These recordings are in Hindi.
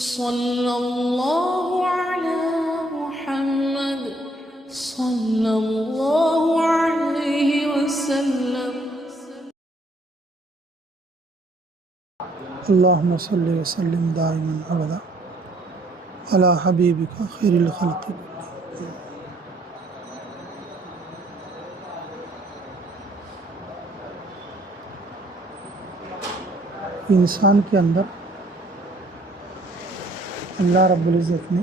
सल्लल्लाहु अला मुहम्मद सल्लल्लाहु अलैहि वसल्लम। अल्लाहुम्मा सल्लि व सल्लिम दाइमन अबदा अला हबीबिका खैरिल खल्क़ि कुल्लिहिम। इंसान के अंदर अल्लाह रब्बुल इज़्ज़त ने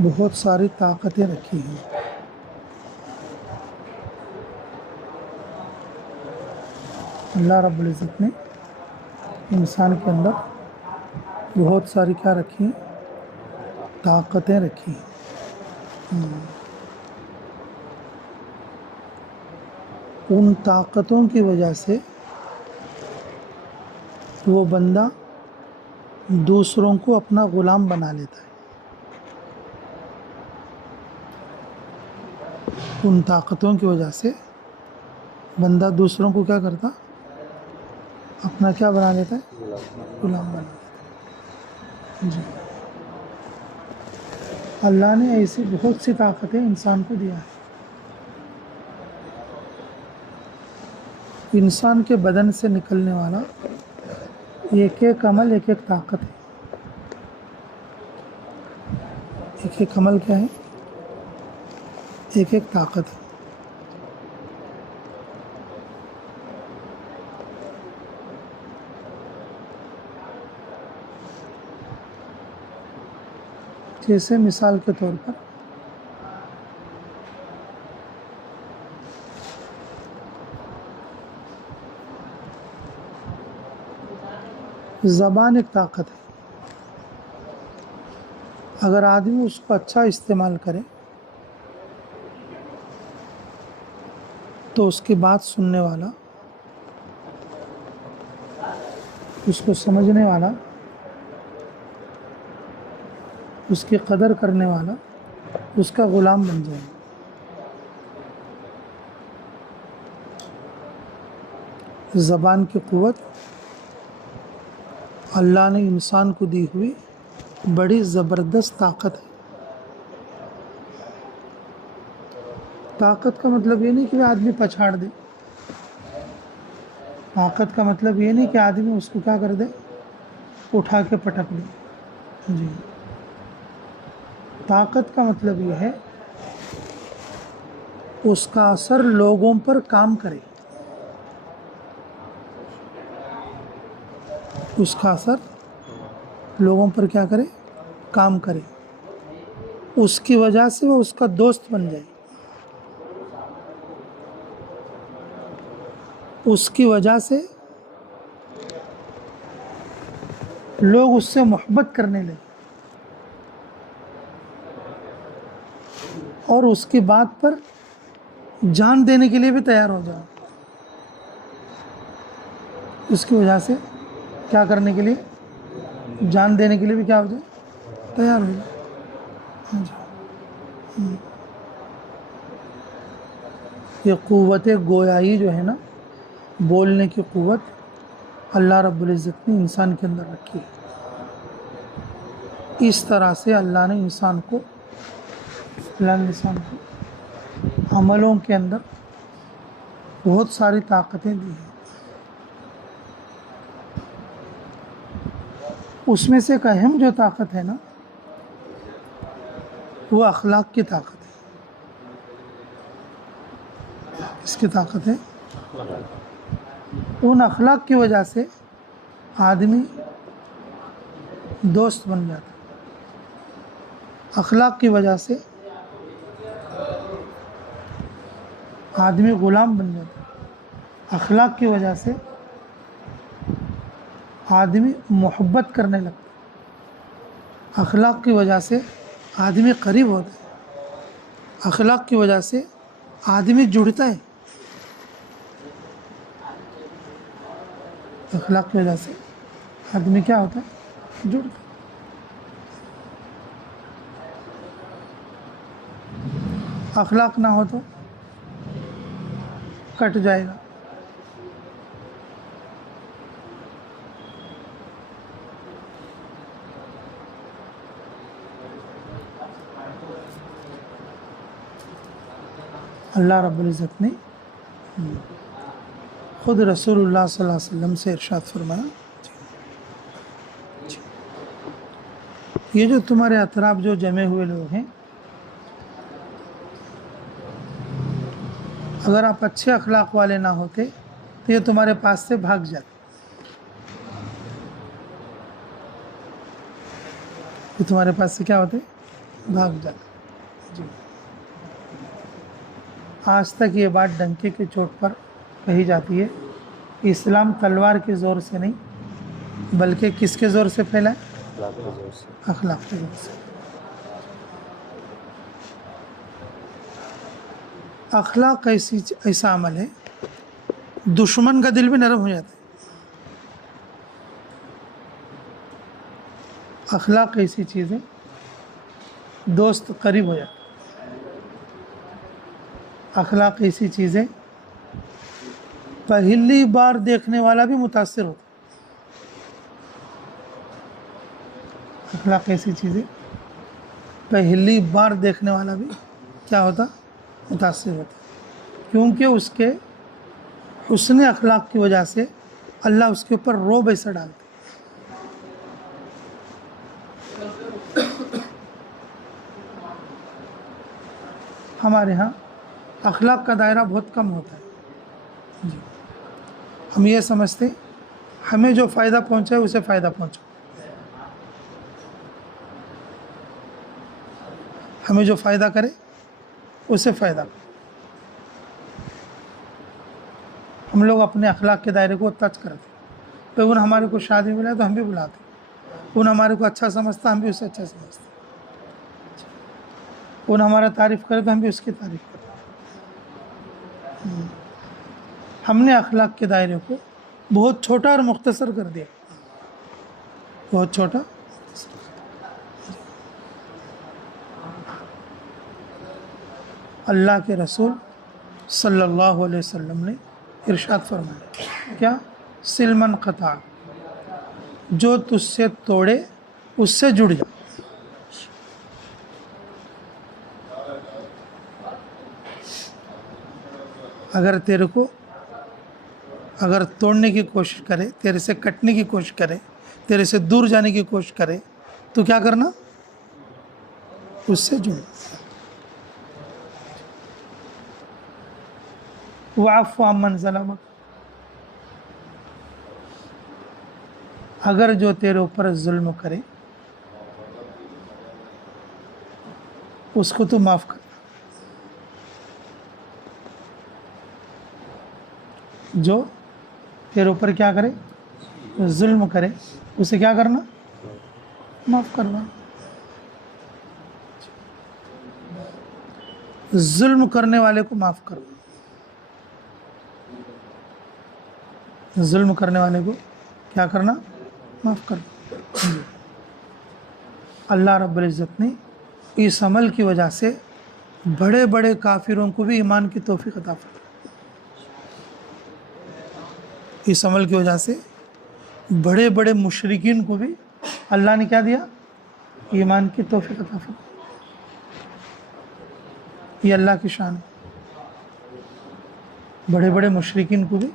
बहुत सारी ताकतें रखी हैं। अल्लाह रब्बुल इज़्ज़त ने इंसान के अंदर बहुत सारी क्या रखी हैं? ताकतें रखी हैं। उन ताकतों की वजह से वो बंदा दूसरों को अपना ग़ुलाम बना लेता है। उन ताकतों की वजह से बंदा दूसरों को क्या करता? अपना क्या बना लेता है? ग़ुलाम बना लेता है। जी, अल्लाह ने ऐसी बहुत सी ताकतें इंसान को दिया है। इंसान के बदन से निकलने वाला एक एक अमल एक एक ताकत है। एक एक अमल क्या है? एक एक ताकत है। जैसे मिसाल के तौर पर ज़बान एक ताकत है। अगर आदमी उसको अच्छा इस्तेमाल करे तो उसकी बात सुनने वाला, उसको समझने वाला, उसकी कदर करने वाला उसका ग़ुलाम बन जाए। ज़बान की क़ुव्वत अल्लाह ने इंसान को दी हुई बड़ी ज़बरदस्त ताकत है। ताकत का मतलब ये नहीं कि आदमी पछाड़ दे। ताकत का मतलब ये नहीं कि आदमी उसको क्या कर दे? उठा के पटक दे। जी, ताकत का मतलब ये है उसका असर लोगों पर काम करे। उसका असर लोगों पर क्या करे? काम करे। उसकी वजह से वो उसका दोस्त बन जाए। उसकी वजह से लोग उससे मोहब्बत करने लगे और उसकी बात पर जान देने के लिए भी तैयार हो जाओ। उसकी वजह से क्या करने के लिए? जान देने के लिए भी क्या हो जाए? तैयार हो जाए। ये क़ुव्वत गोयाई जो है ना, बोलने की क़ुव्वत अल्लाह रब्बुल इज़्ज़त ने इंसान के अंदर रखी है। इस तरह से अल्लाह ने इंसान को अमलों के अंदर बहुत सारी ताकतें दी हैं। उसमें से एक अहम जो ताकत है ना, वो अखलाक की ताकत है। इसकी ताकत है? उन अखलाक की वजह से आदमी दोस्त बन जाता है। अखलाक की वजह से आदमी ग़ुलाम बन जाता है। अखलाक की वजह से आदमी मोहब्बत करने लगता है। अखलाक की वजह से आदमी करीब होता है। अखलाक की वजह से आदमी जुड़ता है। अखलाक की वजह से आदमी क्या होता है? जुड़ता है। अखलाक ना हो तो कट जाएगा। अल्लाह रब्बुल इज़्ज़त ने खुद रसूलुल्लाह सल्लल्लाहु अलैहि वसल्लम से इरशाद फरमाया, ये जो तुम्हारे अतराफ जो जमे हुए लोग हैं, अगर आप अच्छे अखलाक वाले ना होते तो ये तुम्हारे पास से भाग जाते, ये तुम्हारे पास से क्या होते, भाग जाते। जी, आज तक ये बात डंके की चोट पर कही जाती है, इस्लाम तलवार के ज़ोर से नहीं बल्कि किसके ज़ोर से फैला है, अखलाक के ज़ोर से। अखलाक ऐसा अमल है, दुश्मन का दिल भी नरम हो जाता है। अखलाक ऐसी चीज़ है, दोस्त करीब हो जाता है। अखलाक ऐसी चीज़ है, पहली बार देखने वाला भी मुतासिर होता है। अखलाक ऐसी चीज़ है, पहली बार देखने वाला भी क्या होता, मुतासिर होता, क्योंकि उसके हुस्न अखलाक की वजह से अल्लाह उसके ऊपर रोब ऐसा डालता। हमारे यहाँ अखलाक का दायरा बहुत कम होता है। जी, हम ये समझते हमें जो फ़ायदा पहुँचा है उसे फ़ायदा पहुँचा, हमें जो फ़ायदा करे उसे फ़ायदा। हम लोग अपने अखलाक के दायरे को टच करते, तो उन हमारे को शादी मिला तो हम भी बुलाते, उन हमारे को अच्छा समझता हम भी उसे अच्छा समझते, उन हमारा तारीफ़ करे तो हम भी उसकी तारीफ़ करते। हमने अखलाक के दायरे को बहुत छोटा और मुख्तसर कर दिया, बहुत छोटा। अल्लाह के रसूल सल्लल्लाहु अलैहि वसल्लम ने इरशाद फरमाया, क्या, सिलमन क़ता, जो तुझसे तोड़े उससे जुड़ जा। अगर तेरे को अगर तोड़ने की कोशिश करे, तेरे से कटने की कोशिश करे, तेरे से दूर जाने की कोशिश करे, तो क्या करना, उससे जुड़। वाफ़ु अम्मन ज़लमक, अगर जो तेरे ऊपर जुल्म करे उसको तू माफ़ कर। जो तेरे ऊपर क्या करे, जुल्म करे, उसे क्या करना, माफ़ करना। जुल्म करने वाले को माफ़ करना, जुल्म करने वाले को क्या करना, माफ़ करना। अल्लाह रब्बुल इज़्ज़त ने इस अमल की वजह से बड़े बड़े काफिरों को भी ईमान की तौफीक अता फरमाई। इस अमल की वजह से बड़े बड़े मुशरिकीन को भी अल्लाह ने क्या दिया, ईमान की तौफीक अता फरमाई। ये अल्लाह की शान है। बड़े बड़े मुशरिकीन को भी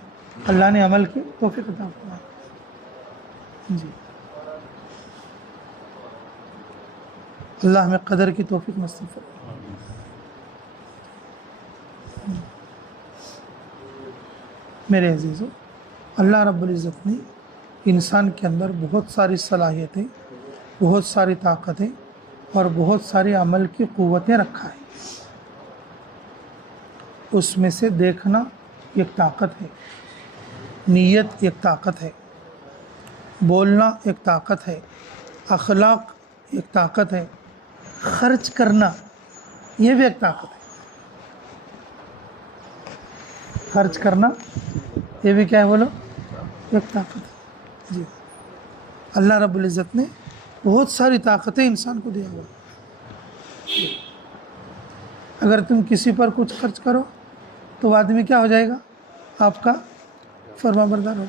अल्लाह ने अमल की तौफीक अता फरमाई। जी, अल्लाह हमें कदर की तौफीक नसीब फरमाए। मेरे अजीज़ों, अल्लाह रब्बुल इज़्ज़त ने इंसान के अंदर बहुत सारी सलाहियतें, बहुत सारी ताकतें और बहुत सारी अमल की क़ुव्वतें रखा है। उसमें से देखना एक ताकत है, नीयत एक ताकत है, बोलना एक ताकत है, अखलाक एक ताकत है, खर्च करना ये भी एक ताकत है। खर्च करना ये भी क्या है, बोलो, एक ताकत है। जी, अल्लाह रब्बुल इज़्ज़त ने बहुत सारी ताकतें इंसान को दिया हुआ। अगर तुम किसी पर कुछ खर्च करो तो आदमी क्या हो जाएगा, आपका फरमाबरदार हो।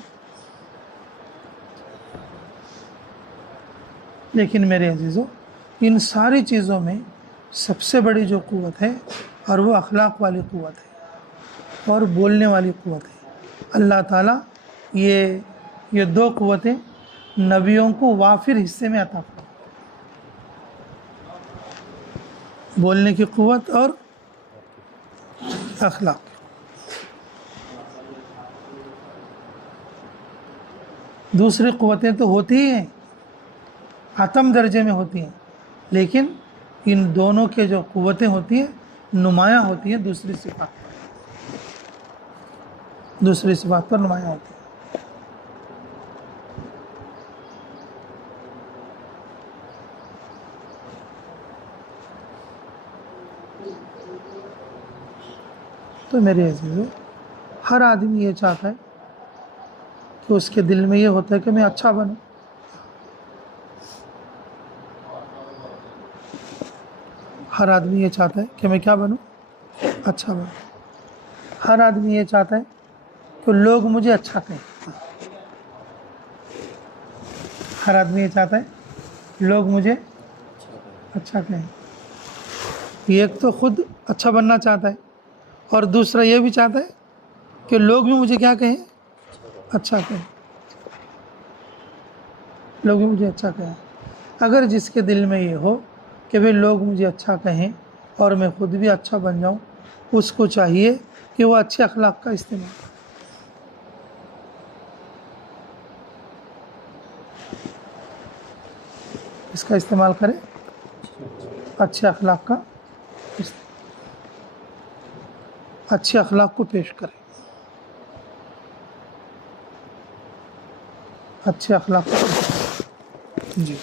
लेकिन मेरे अजीज़ों, इन सारी चीज़ों में सबसे बड़ी जो क़ुव्वत है और वो अखलाक वाली क़ुव्वत है और बोलने वाली क़ुव्वत है। अल्लाह ताला ये दो क़ुव्वतें नबियों को वाफिर हिस्से में अता फरमा, बोलने की क़ुव्वत और अखलाक। दूसरी क़ुव्वतें तो होती ही हैं, आतम दर्जे में होती हैं, लेकिन इन दोनों के जो क़ुव्वतें होती हैं नुमायाँ होती हैं दूसरी सिफ़ात पर नुमायाँ होती हैं। तो मेरे अज़ीज़ों, हर आदमी ये चाहता है कि उसके दिल में ये होता है कि मैं अच्छा बनूं। हर आदमी ये चाहता है कि मैं क्या बनूं? अच्छा बनूं। हर आदमी ये चाहता है कि लोग मुझे अच्छा कहें। हर आदमी ये चाहता है लोग मुझे अच्छा कहें। एक तो खुद अच्छा बनना चाहता है और दूसरा ये भी चाहता है कि लोग भी मुझे क्या कहें? अच्छा कहें। लोग भी मुझे अच्छा कहें। अगर जिसके दिल में ये हो कि भाई लोग मुझे अच्छा कहें और मैं खुद भी अच्छा बन जाऊं, उसको चाहिए कि वो अच्छे अखलाक का इस्तेमाल करे। इसका इस्तेमाल करें, अच्छे अखलाक का अच्छे अखलाक को पेश करें, अच्छे अखलाक को पेश करें। जी,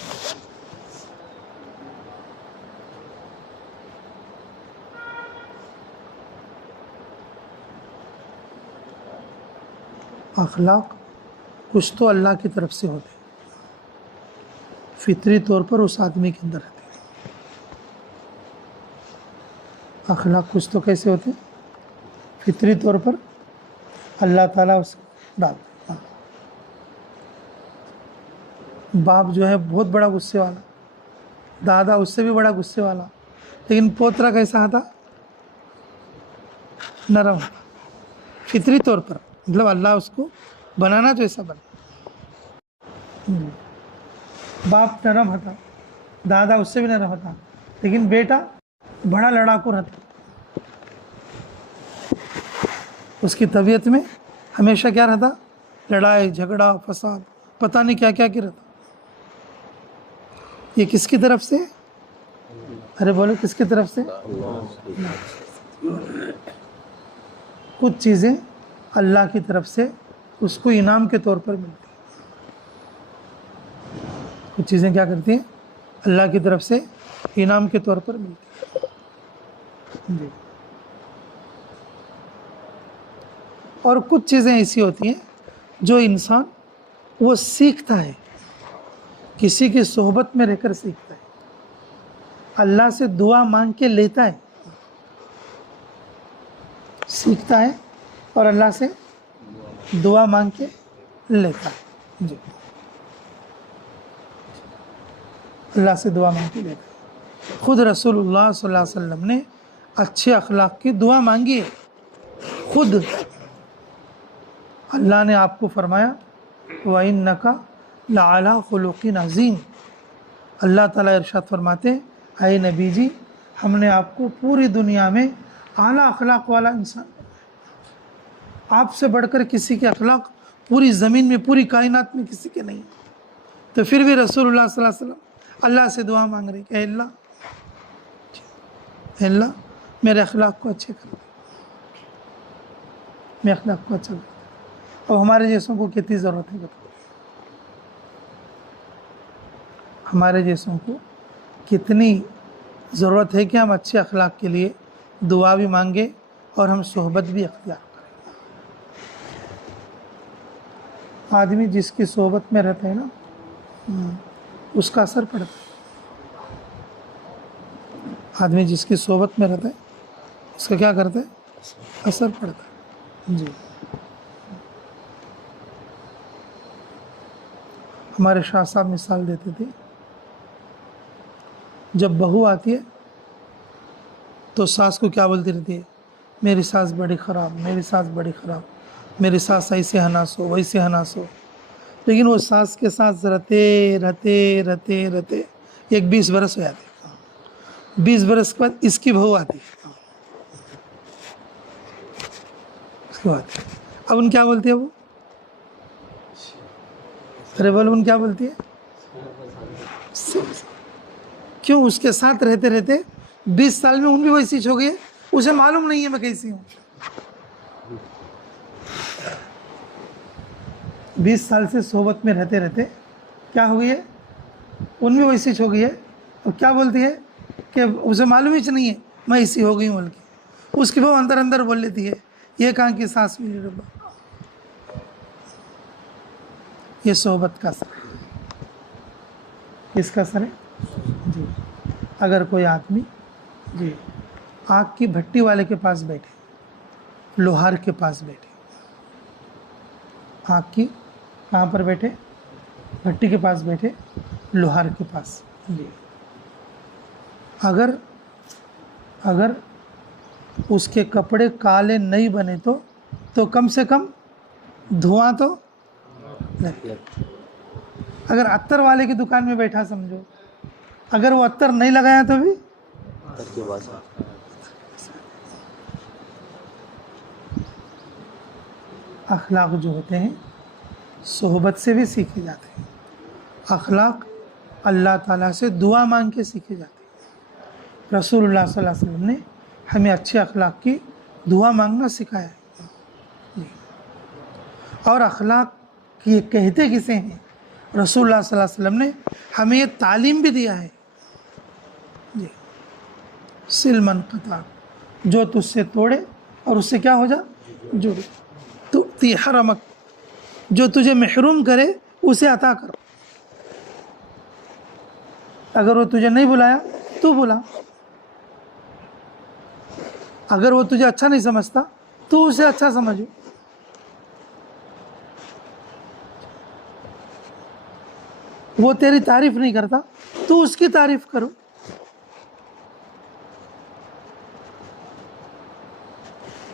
अखलाक कुछ तो अल्लाह की तरफ से होते हैं, फितरी तौर पर उस आदमी के अंदर रहते हैं। अखलाक कुछ तो कैसे होते हैं? फितरी तौर पर अल्लाह ताला उसे डालते हैं। बाप जो है बहुत बड़ा गुस्से वाला, दादा उससे भी बड़ा गुस्से वाला, लेकिन पोतरा कैसा था? नरम। फितरी तौर पर, मतलब अल्लाह उसको बनाना तो ऐसा बना। बाप नरम था, दादा उससे भी नरम था, लेकिन बेटा बड़ा लड़ाकू रहता। उसकी तबीयत में हमेशा क्या रहता? लड़ाई झगड़ा फसाद, पता नहीं क्या क्या की रहता। ये किसकी तरफ से? अरे बोलो, किसकी तरफ से? कुछ चीज़ें अल्लाह की तरफ से उसको इनाम के तौर पर मिलती हैं। कुछ चीज़ें क्या करती हैं? अल्लाह की तरफ से इनाम के तौर पर मिलती हैं। जी। और कुछ चीज़ें ऐसी होती हैं जो इंसान वो सीखता है, किसी की सोहबत में रहकर सीखता है, अल्लाह से दुआ मांग के लेता है, सीखता है और अल्लाह से दुआ मांग के लेता है। जी, अल्लाह से दुआ मांग के लेता है। खुद रसूलुल्लाह सल्लल्लाहु अलैहि वसल्लम ने अच्छे अखलाक की दुआ मांगी है। खुद अल्लाह ने आपको फरमाया, व इन्नका लअला खुलुक़िन अज़ीम। अल्लाह ताला इरशाद फरमाते हैं, ऐ नबी जी, हमने आपको पूरी दुनिया में आला अखलाक वाला इंसान बनाया। आपसे बढ़कर किसी के अखलाक पूरी ज़मीन में, पूरी कायनात में किसी के नहीं। तो फिर भी रसूलुल्लाह सल्लल्लाहु अलैहि वसल्लम अल्लाह से दुआ मांग रहे कि अल्लाह मेरे अखलाक को अच्छे कर दे, मेरे अखलाक को अच्छा कर दे। अब हमारे जैसों को कितनी ज़रूरत है बताओ? हमारे जैसों को कितनी ज़रूरत है कि हम अच्छे अखलाक के लिए दुआ भी मांगे और हम सोहबत भी अख्तियार करें। आदमी जिसकी सोहबत में रहता है ना, उसका असर पड़ता है। आदमी जिसकी सोहबत में रहता है उसका क्या करता है? असर पड़ता है। जी, हमारे शाह साहब मिसाल देते थे, जब बहू आती है तो सास को क्या बोलती रहती है, मेरी सास बड़ी ख़राब, मेरी सास बड़ी ख़राब, मेरी सास ऐसे हनास हो वैसे हनास हो। लेकिन वो सास के साथ रहते रहते रहते रहते एक 20 बरस हो जाते। 20 बरस के बाद इसकी बहू आती है। उसके बाद अब उन क्या बोलती है वो, अरे बोल उन क्या बोलती है, क्यों उसके साथ रहते रहते 20 साल में उन भी वैसी हो गई है, उसे मालूम नहीं है मैं कैसी हूँ। 20 साल से सोबत में रहते रहते क्या हो गई है, उनमें वैसी हो गई है। अब क्या बोलती है कि उसे मालूम ही नहीं है मैं ऐसी हो गई हूँ बोल के। उसकी वो अंदर अंदर बोल लेती है, ये कहाँ की सास मिली रब्बा। ये सोबत का असर है। किसका असर है जी। अगर कोई आदमी जी आग की भट्टी वाले के पास बैठे, लोहार के पास बैठे, आग की कहाँ पर बैठे, भट्टी के पास बैठे, लोहार के पास जी, अगर उसके कपड़े काले नहीं बने तो कम से कम धुआं तो नहीं। अगर अत्तर वाले की दुकान में बैठा समझो, अगर वो अत्तर नहीं लगाया तो भी अखलाक जो होते हैं सोहबत से भी सीखे जाते हैं। अखलाक अल्लाह ताला से दुआ मांग के सीखे जाते हैं। रसूलुल्लाह सल्लल्लाहु अलैहि वसल्लम ने हमें अच्छे अखलाक की दुआ मांगना सिखाया है। और अखलाक ये कहते किसे हैं, रसूलुल्लाह सल्लल्लाहु अलैहि वसल्लम ने हमें ये तालीम भी दिया है जी। सिलमन कता, जो तुझसे तोड़े और उससे क्या हो जा जुड़े। तो हरमक, जो तुझे महरूम करे उसे अता करो। अगर वो तुझे नहीं बुलाया तू बुला, अगर वो तुझे अच्छा नहीं समझता तू उसे अच्छा समझो। वो तेरी तारीफ नहीं करता तू उसकी तारीफ करो।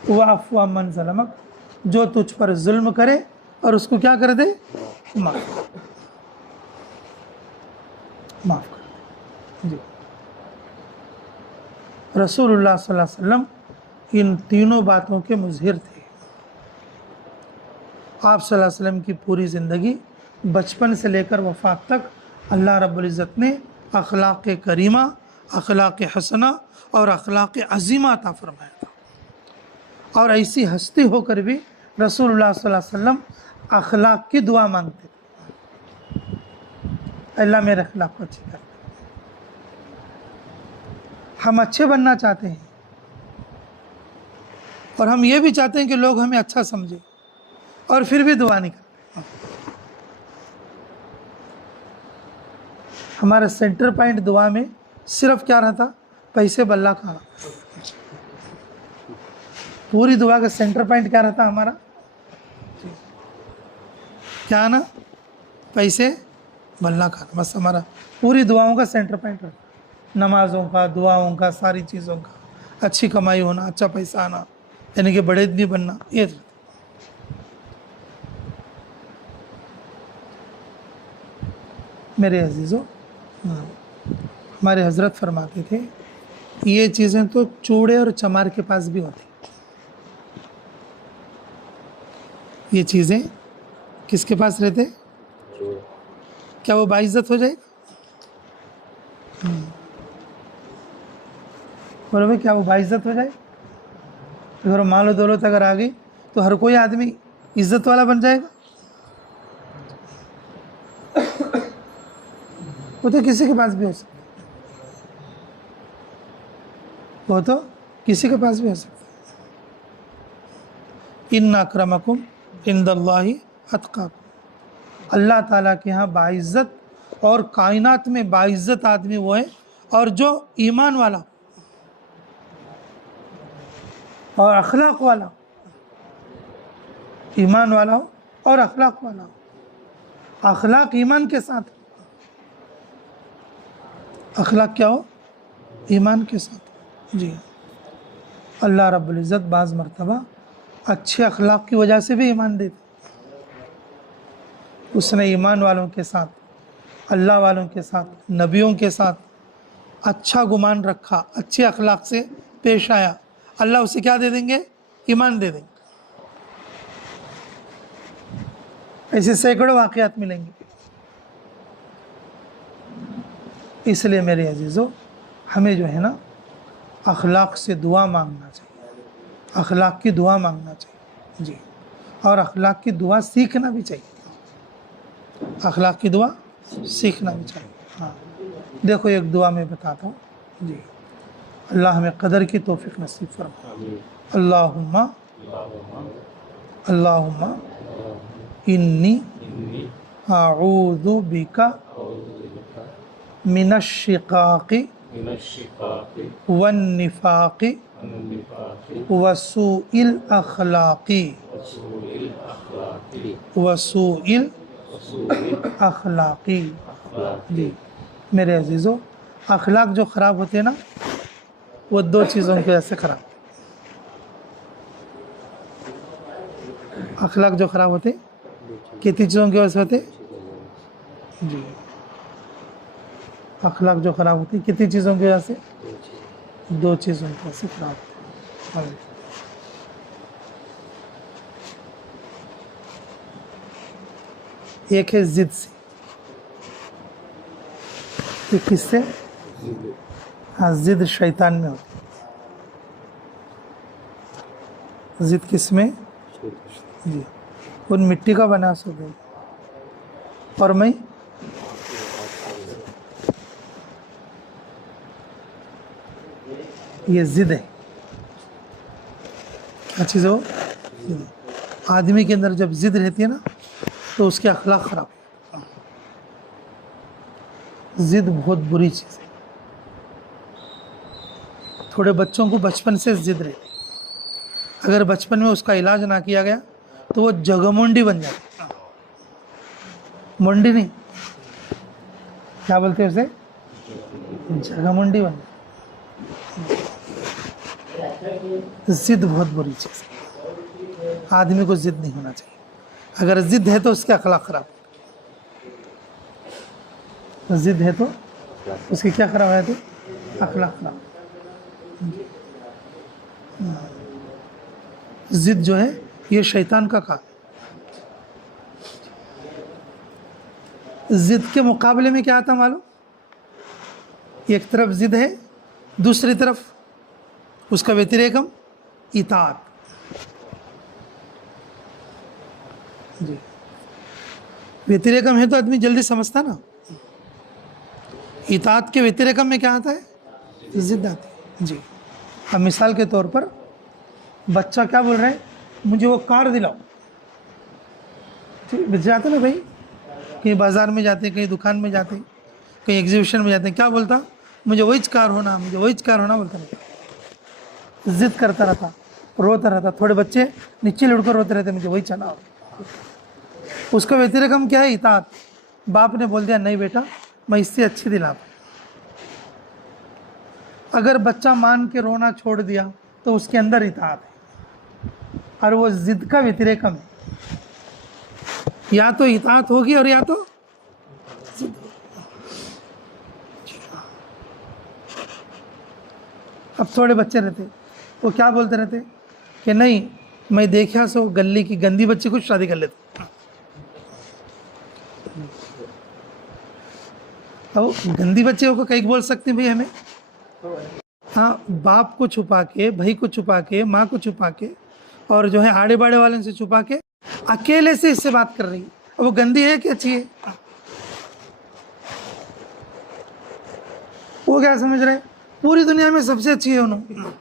वाफ़ मन ज़लमक, जो तुझ पर जुल्म करे और उसको क्या कर दे, माफ़ कर जी। रसूलुल्लाह सल्लल्लाहु अलैहि वसल्लम इन तीनों बातों के मुज़हिर थे। आप सल्लल्लाहु अलैहि वसल्लम की पूरी ज़िंदगी बचपन से लेकर वफ़ात तक अल्लाह रब्बुल इज़्ज़त ने अखलाक़ करीमा, अखलाक़ हसना और अखलाक़ अज़ीमा अता फरमाया था। और ऐसी हस्ती होकर भी रसूलुल्लाह सल्लल्लाहु अलैहि वसल्लम अखलाक़ की दुआ मांगते थे, अल्लाह मेरे अखलाक़ को अच्छे कर। हम अच्छे बनना चाहते हैं और हम ये भी चाहते हैं कि लोग हमें अच्छा समझें, और फिर भी दुआ नहीं करते। हमारा सेंटर पॉइंट दुआ में सिर्फ क्या रहता, पैसे बल्ला खाना। पूरी दुआ का सेंटर पॉइंट क्या रहता हमारा, क्या ना, पैसे बल्ला खाना। बस हमारा पूरी दुआओं का सेंटर पॉइंट रहता, नमाज़ों का, दुआओं का, सारी चीज़ों का। अच्छी कमाई होना, अच्छा पैसा आना, यानी कि बड़े आदमी बनना, ये मेरे अजीज़ों, हमारे हज़रत फरमाते थे ये चीज़ें तो चूड़े और चमार के पास भी होती। ये चीज़ें किसके पास रहते, क्या वो बाइज्जत हो जाएगा, बोलो भाई क्या वो बाइज्जत हो जाए। अगर मालो दौलत अगर आ गई तो हर कोई आदमी इज्जत वाला बन जाएगा, वो तो किसी के पास भी हो सकता है, वो तो किसी के पास भी हो सकता है। इन्ना अक्रमकुम इंदल्लाहि अत्काकुम, अल्लाह ताला के यहाँ बाइज्जत और कायनात में बाइज्जत आदमी वो है और जो ईमान वाला और अखलाक वाला, ईमान वाला हो और अखलाक वाला हो। अखलाक ईमान के साथ, अखलाक क्या हो, ईमान के साथ जी। अल्लाह रब्बुल इज़्ज़त बाज़ मरतबा अच्छे अखलाक की वजह से भी ईमान देते। उसने ईमान वालों के साथ, अल्लाह वालों के साथ, नबियों के साथ अच्छा गुमान रखा, अच्छे अखलाक से पेश आया, अल्लाह उसे क्या दे देंगे? ईमान दे देंगे। ऐसे सैकड़ों वाक़यात मिलेंगे। इसलिए मेरे अजीज़ों, हमें जो है ना अखलाक से दुआ मांगना चाहिए, अखलाक की दुआ मांगना चाहिए जी, और अखलाक की दुआ सीखना भी चाहिए, अखलाक की दुआ सीखना भी चाहिए। हाँ, देखो एक दुआ मैं बताता हूँ जी, अल्लाह हमें कदर की तौफीक नसीब फरमाए। अल्लाहुम्मा अल्लाहुम्मा इन्नी आऊज़ु बिका मिनश शिकाक़ि वन निफ़ाक़ि वसूइल अखलाक़ि वसूइल अखलाक़ी। जी मेरे अजीज़ों, अखलाक जो ख़राब होते हैं ना, वो दो चीज़ों की वजह से ख़राब, अखलाक जो ख़राब होते कितनी चीज़ों की वजह से होते जी, अखलाक जो ख़राब होती कितनी चीज़ों की वजह से? दो चीज़ों की वजह से ख़राब होती। एक है ज़िद से, ये किससे? हाँ, ज़िद शैतान में होती। ज़िद किस में? जी, उन मिट्टी का बना सो गई और मैं ये ज़िद है। क्या चीज़ हो? आदमी के अंदर जब ज़िद रहती है ना, तो उसके अखलाक ख़राब। ज़िद बहुत बुरी चीज़ है। थोड़े बच्चों को बचपन से ज़िद रहती, अगर बचपन में उसका इलाज ना किया गया तो वो जगमुंडी बन जाती। मुंडी नहीं, क्या बोलते हैं उसे? जगमुंडी बन जाती। ज़िद बहुत बुरी चीज़ है, आदमी को ज़िद नहीं होना चाहिए। अगर ज़िद है तो उसके अखलाक ख़राब, ज़िद है तो उसकी क्या ख़राब है? तो अखलाक ख़राब। ज़िद जो है ये शैतान का काम। ज़िद के मुकाबले में क्या आता मालूम? एक तरफ ज़िद है, दूसरी तरफ उसका व्यतिरेकम इताअत। जी, व्यतिरेकम है तो आदमी जल्दी समझता ना, इताअत के व्यतिरेकम में क्या आता है? ज़िद आती है जी। अब मिसाल के तौर पर बच्चा क्या बोल रहा है? मुझे वो कार दिलाओ। ठीक, जाते ना भाई, कहीं बाज़ार में जाते, कहीं दुकान में जाते, कहीं एग्जीबिशन में जाते, क्या बोलता? मुझे वही कार होना, मुझे वही कार होना बोलता नहीं, ज़िद करता रहता, रोता रहता। थोड़े बच्चे नीचे लुढ़कर रोते रहते, मुझे वही चला हो। उसका व्यतिरेकम क्या है? इताअत। बाप ने बोल दिया नहीं बेटा, मैं इससे अच्छी दिलाता। अगर बच्चा मान के रोना छोड़ दिया तो उसके अंदर इताअत है, और वो ज़िद का व्यतिरेकम है। या तो इताअत होगी और या तो ज़िद। अब थोड़े बच्चे रहते, वो क्या बोलते रहते कि नहीं, मैं देखा सो गली की गंदी बच्ची को शादी कर लेता। अब गंदी बच्चे को कहीं बोल सकते हैं भाई हमें? हाँ, बाप को छुपा के, भाई को छुपा के, माँ को छुपा के, और जो है आड़े बाड़े वाले से छुपा के अकेले से इससे बात कर रही है। अब वो गंदी है कि अच्छी है? वो क्या समझ रहे हैं? पूरी दुनिया में सबसे अच्छी है उन्होंने।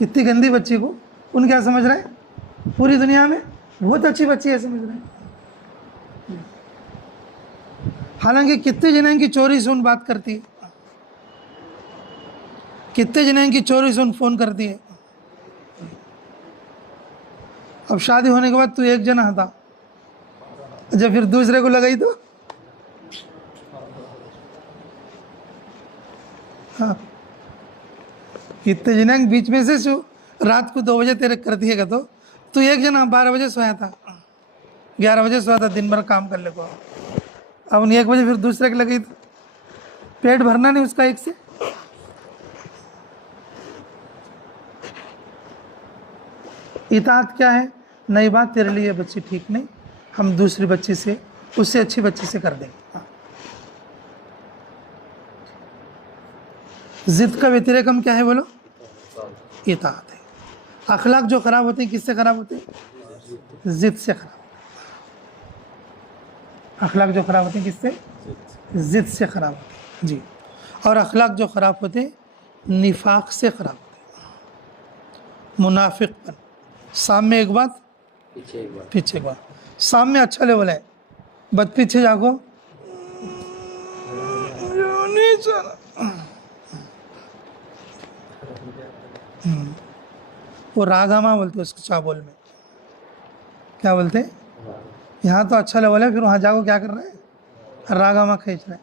इतनी गंदी बच्ची को उन क्या समझ रहे हैं? पूरी दुनिया में बहुत अच्छी बच्ची है समझ रहे हैं। हालांकि कितने जने की चोरी से उन बात करती है, कितने जने की चोरी से उन फोन करती है। अब शादी होने के बाद तू एक जना था, जब फिर दूसरे को लगाई तो हाँ, इतने जना बीच में से रात को 2 बजे तेरे कर दिएगा तो एक जना 12 बजे सोया था, 11 बजे सोया था, दिन भर काम कर ले को, अब 1 बजे फिर दूसरे के लगी, पेट भरना नहीं उसका एक से। इताअत क्या है? नई बात तेरे लिए बच्ची ठीक नहीं, हम दूसरी बच्ची से, उससे अच्छी बच्ची से कर देंगे। जिद का व्यतिरेकम क्या है बोलो? इताअत है। अखलाक जो खराब होते हैं किससे खराब होते हैं? जिद से खराब। अखलाक जो खराब होते हैं किससे? जिद से खराब होते हैं जी। और अखलाक जो खराब होते हैं निफाक से खराब होते हैं, मुनाफिकपन। सामने एक बात पीछे एक बात। सामने अच्छा लेवल है, बद पीछे जागो वो रागामा बोलते उसको चाबोल में, क्या बोलते? यहाँ तो अच्छा लेवल है, फिर वहाँ जागो क्या कर रहे हैं? रागामा खींच रहे हैं,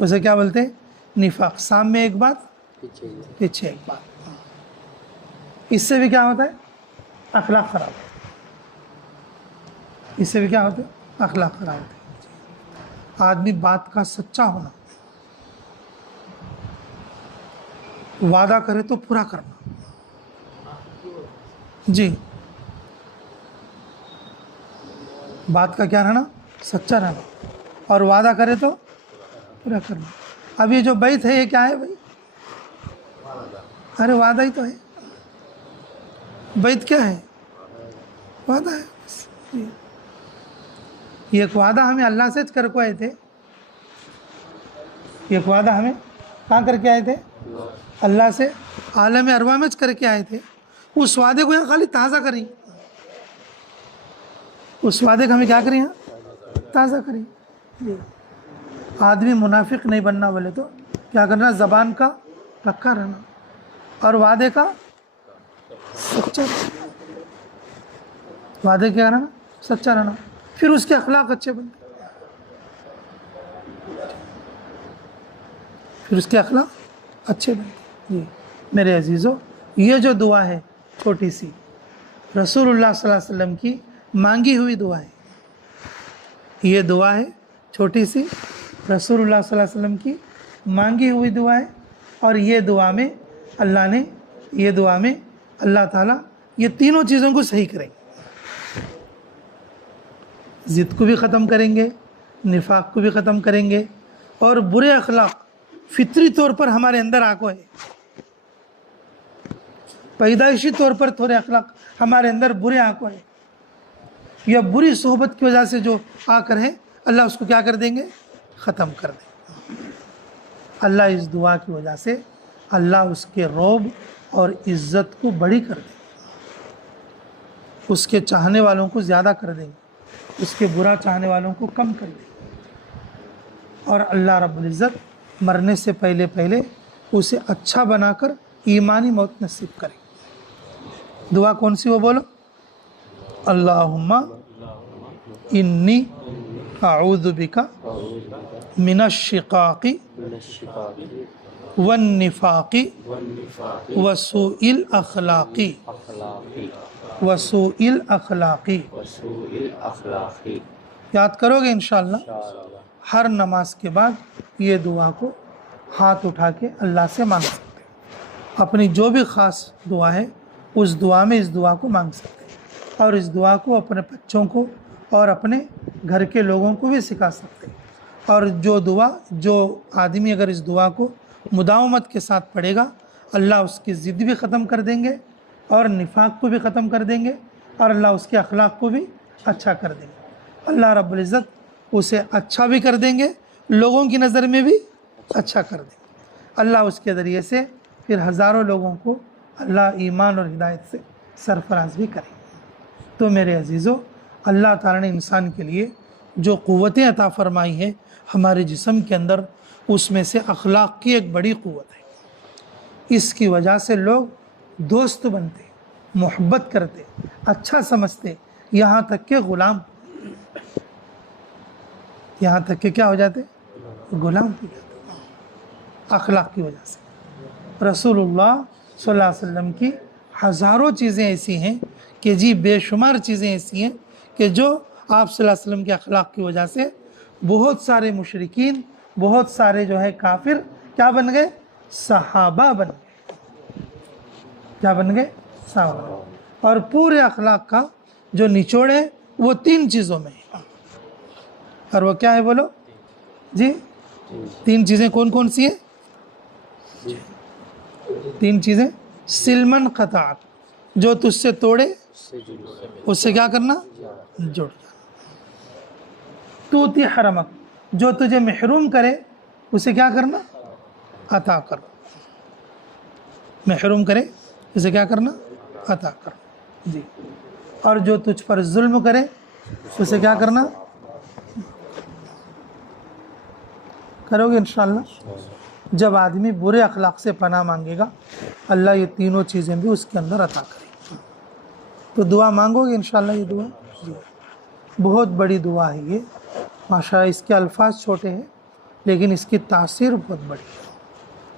उसे क्या बोलते हैं? निफाक। सामने एक बात पीछे एक बात। इससे भी क्या होता है? अखलाक खराब। इससे भी क्या होता है? अखलाक खराब होते हैं। आदमी बात का सच्चा होना, वादा करे तो पूरा करना जी। बात का क्या रहना? सच्चा रहना, और वादा करे तो पूरा करना। अब ये जो बैत है ये क्या है भाई? अरे वादा ही तो है। बैत क्या है? वादा है। ये एक वादा हमें अल्लाह से कर को आए थे, ये एक वादा हमें कहाँ करके आए थे? अल्लाह से आलम अरवा में करके आए थे। उस वादे को यहाँ खाली ताज़ा करें, उस वादे को हमें क्या करें? यहाँ ताज़ा करें। आदमी मुनाफिक नहीं बनना बोले तो क्या करना? ज़बान का पक्का रहना और वादे का सच्चा रहना। वादे क्या रहना? सच्चा रहना, फिर उसके अखलाक अच्छे बनते, फिर उसके अखलाक अच्छे बनते जी। मेरे अजीज़ों, ये जो दुआ है छोटी सी, रसूलुल्लाह सल्लल्लाहु अलैहि वसल्लम की मांगी हुई दुआ है। ये दुआ है छोटी सी, रसूलुल्लाह सल्लल्लाहु अलैहि वसल्लम की मांगी हुई दुआ है। और ये दुआ में अल्लाह ताला ये तीनों चीज़ों को सही करेंगे। ज़िद को भी ख़त्म करेंगे, निफाक को भी ख़त्म करेंगे, और बुरे अखलाक फितरी तौर पर हमारे अंदर आको है, पैदाइशी तौर पर थोड़े अखलाक हमारे अंदर बुरे आको है, या बुरी सोहबत की वजह से जो आकर है, अल्लाह उसको क्या कर देंगे? ख़त्म कर देंगे। अल्लाह इस दुआ की वजह से अल्लाह उसके रौब और इज़्ज़त को बड़ी कर देंगे, उसके चाहने वालों को ज़्यादा कर देंगे, उसके बुरा चाहने वालों को कम कर देंगे, और अल्लाह रब्बुल इज़्ज़त मरने से पहले पहले उसे अच्छा बनाकर ईमानी मौत नसीब करें। दुआ कौन सी वो बोलो? अल्लाहुम्मा इन्नी अऊज़ु बिका मिनश शिकाकी वन निफाकी वसूइल अखलाकी वसूइल अखलाकी। याद करोगे इंशाअल्लाह। हर नमाज के बाद ये दुआ को हाथ उठा के अल्लाह से मांग सकते हैं। अपनी जो भी ख़ास दुआ है उस दुआ में इस दुआ को मांग सकते हैं, और इस दुआ को अपने बच्चों को और अपने घर के लोगों को भी सिखा सकते हैं। और जो आदमी अगर इस दुआ को मुदावमत के साथ पढ़ेगा, अल्लाह उसकी ज़िद भी ख़त्म कर देंगे और निफाक को भी ख़त्म कर देंगे, और अल्लाह उसके अखलाक को भी अच्छा कर देंगे। अल्लाह रब्बुल इज़्ज़त उसे अच्छा भी कर देंगे, लोगों की नज़र में भी अच्छा कर देंगे। अल्लाह उसके ज़रिए से फिर हज़ारों लोगों को अल्लाह ईमान और हिदायत से सरफराज भी करेंगे। तो मेरे अजीज़ों, अल्लाह ताला ने इंसान के लिए जो क़ुव्वतें अता फ़रमाई है हमारे जिस्म के अंदर, उसमें से अखलाक की एक बड़ी क़ुव्वत है। इसकी वजह से लोग दोस्त बनते, मोहब्बत करते, अच्छा समझते, यहाँ तक के ग़ुलाम, यहाँ तक के क्या हो जाते? ग़ुलाम हो जाते। अखलाक की वजह से। रसूलुल्लाह सल्लल्लाहु अलैहि वसल्लम की हज़ारों चीज़ें ऐसी हैं कि जी बेशुमार चीज़ें ऐसी हैं कि जो आप सल्लल्लाहु अलैहि वसल्लम के अखलाक की वजह से बहुत सारे मुशरिकीन, बहुत सारे जो है काफिर क्या बन गए? सहाबा बन गए। क्या बन गए? सहाबा। और पूरे अखलाक का जो निचोड़ है वो 3 चीज़ों में है। और वो क्या है बोलो जी? 3 चीज़ें कौन कौन सी हैं? 3 चीज़ें। सिलमन क़ताअक, जो तुझसे तोड़े उससे क्या करना? जोड़। तूती हरमक, जो तुझे महरूम करे उसे क्या करना? अता कर। महरूम करे उसे क्या करना? अता कर जी। और जो तुझ पर जुल्म करे उसे क्या करना? करोगे इंशाअल्लाह। जब आदमी बुरे अखलाक से पनाह मांगेगा अल्लाह ये तीनों चीज़ें भी उसके अंदर अता करेगा। तो दुआ मांगोगे इंशाअल्लाह। ये दुआ जी बहुत बड़ी दुआ है ये माशाअल्लाह। इसके अल्फाज छोटे हैं लेकिन इसकी तासीर बहुत बड़ी है।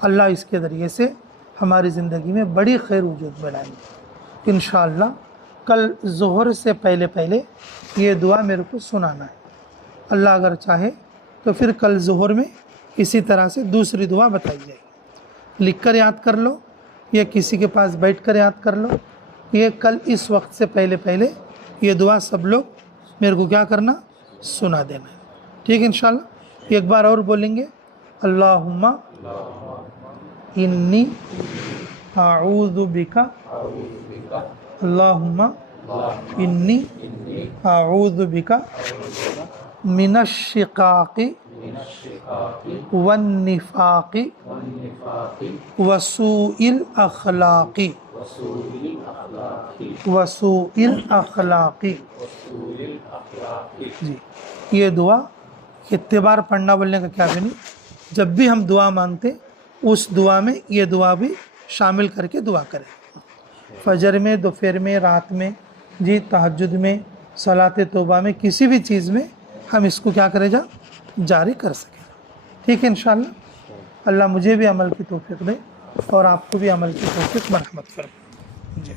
अल्लाह इसके ज़रिए से हमारी ज़िंदगी में बड़ी खैर वजूद में लाएंगे इंशाअल्लाह। कल ज़ोहर से पहले पहले ये दुआ मेरे को सुनाना है। अल्लाह अगर चाहे तो फिर कल ज़ोहर में इसी तरह से दूसरी दुआ बताई जाएगी। लिख कर याद कर लो या किसी के पास बैठ कर याद कर लो। ये कल इस वक्त से पहले पहले ये दुआ सब लोग मेरे को क्या करना? सुना देना है। ठीक है इंशाअल्लाह। एक बार और बोलेंगे, अल्लाहुम्मा इन्नी आऊज़ु बिका, अल्लाहुम्मा इन्नी आऊज़ु बिका मिनश शिकाक़ि वन्निफ़ाक़ि वसूइल अख़लाक़ि जी। ये दुआ कितने बार पढ़ना बोलने का क्या भी नहीं। जब भी हम दुआ मांगते उस दुआ में ये दुआ भी शामिल करके दुआ करें। फजर में, दोपहर में, रात में जी, तहज्जुद में, सलात तौबा में, किसी भी चीज़ में हम इसको क्या करें जारी कर सकें। ठीक है इंशाअल्लाह। अल्लाह मुझे भी अमल की तौफीक दे और आपको भी अमल की तौफीक मरहमत फरमाए जी।